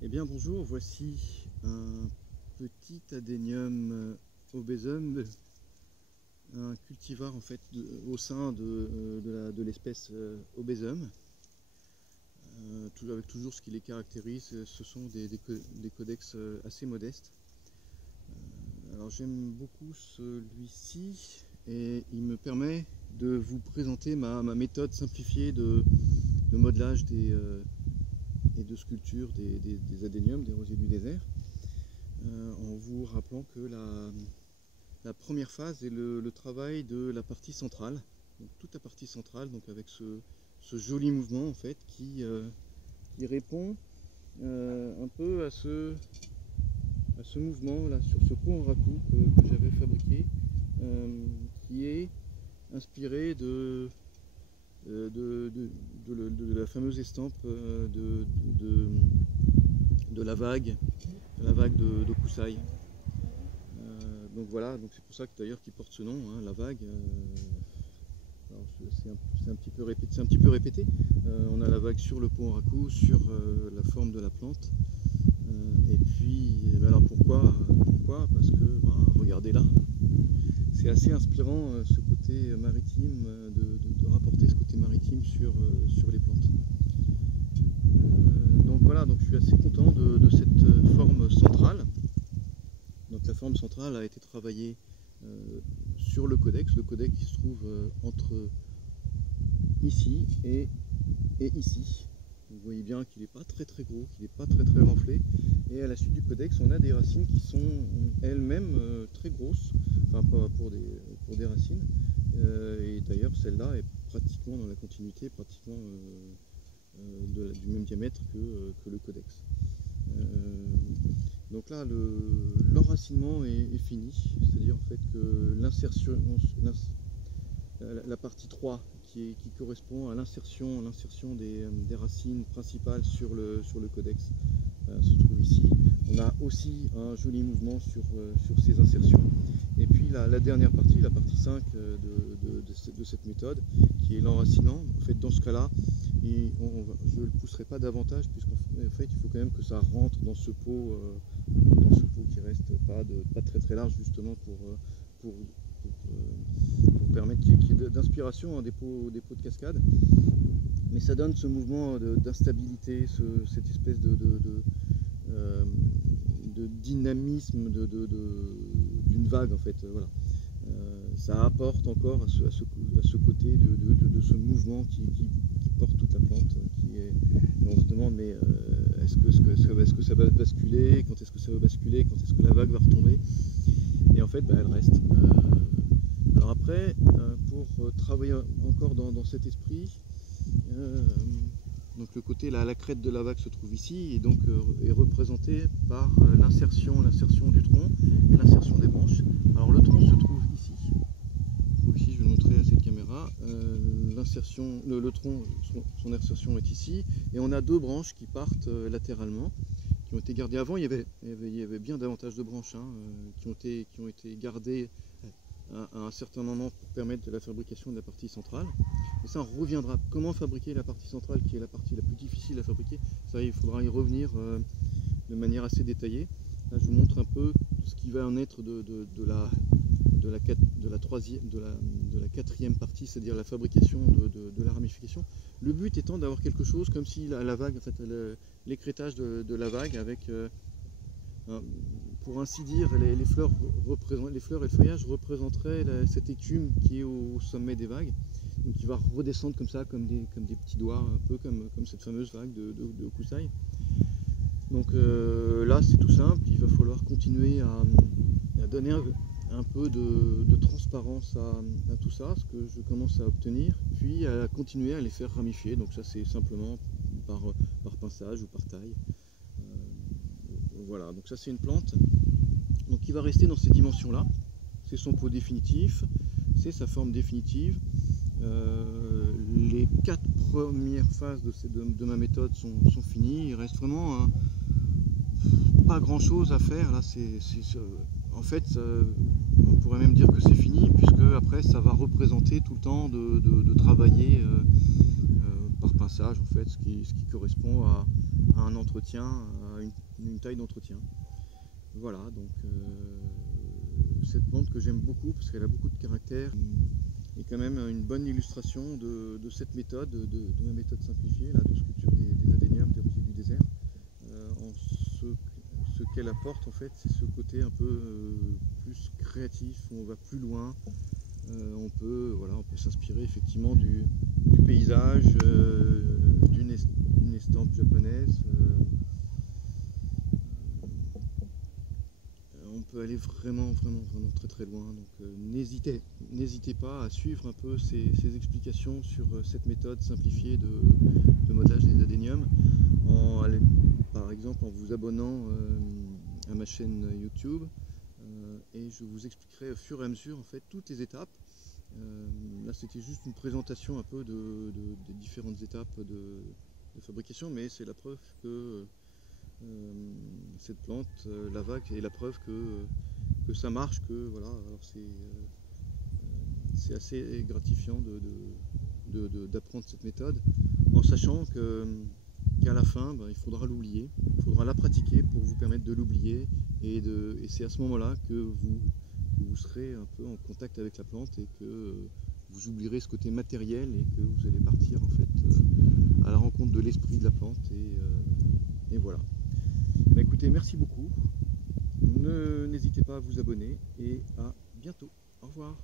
Eh bien bonjour, voici un petit adénium obésum, un cultivar en fait au sein de l'espèce obésum, avec toujours ce qui les caractérise, ce sont des codex assez modestes. Alors j'aime beaucoup celui-ci et il me permet de vous présenter ma méthode simplifiée de modelage et de sculpture des adéniums, des rosiers du désert, en vous rappelant que la première phase est le travail de la partie centrale, donc toute la partie centrale, donc avec ce joli mouvement en fait qui répond un peu à ce mouvement là sur ce pot en raku que j'avais fabriqué, qui est inspiré de la fameuse estampe de la vague d'Okusai. Donc voilà, donc c'est pour ça que d'ailleurs qu'il porte ce nom, hein, la vague. C'est un petit peu répété. On a la vague sur le pot en raku, sur la forme de la plante. Et puis, alors pourquoi Parce que, regardez là, c'est assez inspirant ce côté maritime, de rapporter ce côté maritime sur les plantes. Donc voilà, donc je suis assez content de cette forme centrale. Donc la forme centrale a été travaillée sur le codex. Le codex qui se trouve entre ici et ici. Vous voyez bien qu'il n'est pas très gros, qu'il n'est pas très renflé. Et à la suite du codex, on a des racines qui sont elles-mêmes très grosses, enfin pas pour des racines. Et d'ailleurs celle-là est pratiquement dans la continuité, pratiquement du même diamètre que le codex. Donc là, l'enracinement est fini, c'est-à-dire en fait que l'insertion, la partie 3 qui correspond à l'insertion des racines principales sur le codex se trouve ici. On a aussi un joli mouvement sur ces insertions. Et puis la dernière partie, la partie 5 de cette méthode, qui est l'enracinement. En fait, dans ce cas-là, je ne le pousserai pas davantage, puisqu'en fait, il faut quand même que ça rentre dans ce pot qui reste pas très large, justement pour permettre qu'il y ait d'inspiration, hein, des pots de cascade. Mais ça donne ce mouvement d'instabilité, cette espèce de dynamisme d'une vague en fait. Voilà. Ça apporte encore à ce côté de ce mouvement qui porte toute la plante. Et on se demande mais est-ce que ça va basculer, quand est-ce que ça va basculer, quand est-ce que la vague va retomber. Et en fait elle reste. Alors après, pour travailler encore dans cet esprit, donc le côté, la crête de la vague se trouve ici et donc est représentée par l'insertion du tronc et l'insertion des branches. Alors le tronc se trouve ici. Ici, je vais le montrer à cette caméra. Le tronc, son insertion est ici et on a deux branches qui partent latéralement, qui ont été gardées avant. Il y avait bien davantage de branches, hein, qui ont été gardées à un certain moment pour permettre la fabrication de la partie centrale. Et ça, on reviendra. Comment fabriquer la partie centrale, qui est la partie la plus difficile à fabriquer? Ça, il faudra y revenir de manière assez détaillée. Là, je vous montre un peu ce qui va en être de la quatrième partie, c'est-à-dire la fabrication de la ramification. Le but étant d'avoir quelque chose comme si la vague, en fait, l'écrêtage de la vague avec pour ainsi dire, les fleurs et le feuillage représenteraient cette écume qui est au sommet des vagues, donc qui va redescendre comme ça, comme des petits doigts, un peu comme cette fameuse vague de Okusai. Donc là c'est tout simple, il va falloir continuer à donner un peu de transparence à tout ça, ce que je commence à obtenir, puis à continuer à les faire ramifier. Donc ça c'est simplement par pinçage ou par taille. Voilà, donc ça c'est une plante donc qui va rester dans ces dimensions là. C'est son pot définitif, c'est sa forme définitive. Les 4 premières phases de ma méthode sont finies. Il reste vraiment pas grand chose à faire là. En fait on pourrait même dire que c'est fini, puisque après ça va représenter tout le temps de travailler par pinçage en fait, ce qui correspond à un entretien, à une une taille d'entretien. Voilà, donc cette plante que j'aime beaucoup parce qu'elle a beaucoup de caractère est quand même une bonne illustration de cette méthode, de ma méthode simplifiée là, de sculpture des adéniums, des rosiers du désert. Ce qu'elle apporte en fait, c'est ce côté un peu plus créatif, où on va plus loin. On peut s'inspirer effectivement du paysage, d'une estampe japonaise. On peut aller vraiment très loin. Donc n'hésitez pas à suivre un peu ces explications sur cette méthode simplifiée de modelage des adéniums, par exemple en vous abonnant à ma chaîne YouTube. Et je vous expliquerai au fur et à mesure en fait toutes les étapes. Là c'était juste une présentation un peu des différentes étapes de fabrication, mais c'est la preuve que cette plante, la vague, est la preuve que ça marche, que voilà, alors c'est assez gratifiant d'apprendre cette méthode, en sachant qu'à la fin, il faudra l'oublier, il faudra la pratiquer pour vous permettre de l'oublier, et c'est à ce moment-là que vous serez un peu en contact avec la plante et que vous oublierez ce côté matériel et que vous allez partir en fait à la rencontre de l'esprit de la plante, et voilà. Écoutez, merci beaucoup, n'hésitez pas à vous abonner et à bientôt. Au revoir.